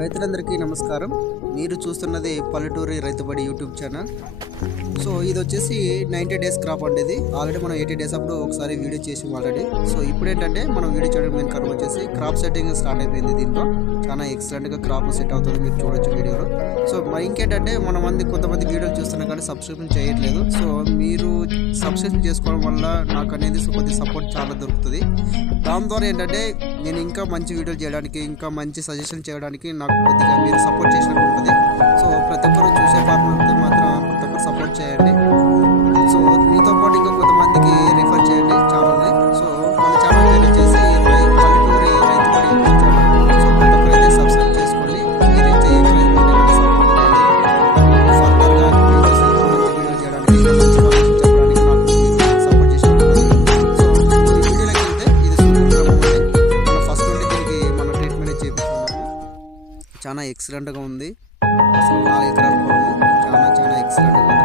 రైతులందరికీ నమస్కారం. మీరు చూస్తున్నది పల్లెటూరి రైతుబడి యూట్యూబ్ ఛానల్. సో ఇది వచ్చేసి 90 డేస్ క్రాప్ అండి. ఇది ఆల్రెడీ మనం 80 డేస్ అప్పుడు ఒకసారి వీడియో చేసి ఆల్రెడీ. సో ఇప్పుడు ఏంటంటే మనం వీడియో చేయడం మెయిన్ కారణం వచ్చేసి క్రాప్ సెట్టింగ్ స్టార్ట్ అయిపోయింది. దీంట్లో చాలా ఎక్సలెంట్గా క్రాప్ సెట్ అవుతుంది, మీరు చూడొచ్చు వీడియోలో. సో ఇంకేంటంటే కొంతమంది వీడియోలు చూస్తున్నా కానీ సబ్స్క్రిప్షన్ చేయట్లేదు. సో మీరు సబ్స్క్రిప్షన్ చేసుకోవడం వల్ల నాకు అనేది కొద్దిగా సపోర్ట్ చాలా దొరుకుతుంది. దాని ద్వారా ఏంటంటే నేను ఇంకా మంచి వీడియోలు చేయడానికి, ఇంకా మంచి సజెషన్ చేయడానికి నాకు కొద్దిగా మీరు సపోర్ట్ చేసినట్టు ఉంటుంది. సో ప్రతి ఒక్కరు చూసే ఫార్మర్ మాత్రం ప్రతి ఒక్కరు సపోర్ట్ చేయండి. సో మీతో పాటు ఇంకా కొంతమందికి రిఫర్ చేయండి ఛానల్ని. సో మన ఛానల్ పేరు వచ్చేసి పల్లెటూరి రైతుబడి యూట్యూబ్ ఛానల్. సో ప్రతి ఒక్కరు అయితే సబ్స్క్రైబ్ చేసుకోండి. మీరు ఇచ్చే ఫర్దర్గా వీడియోస్ చేయడానికి, మంచి కామెంట్స్ చెప్పడానికి నాకు సపోర్ట్ చేసి ఉంటుంది. సో ఈ వీడియోలోకి వెళ్తే ఇది సూపర్ మన ఫస్ట్ నుండి దీనికి మన ట్రీట్మెంట్ చేయించుకున్నాము. చాలా ఎక్సలెంట్గా ఉంది. అసలు 4 ఎకరాల పొలము చాలా ఎక్సలెంట్గా ఉంది.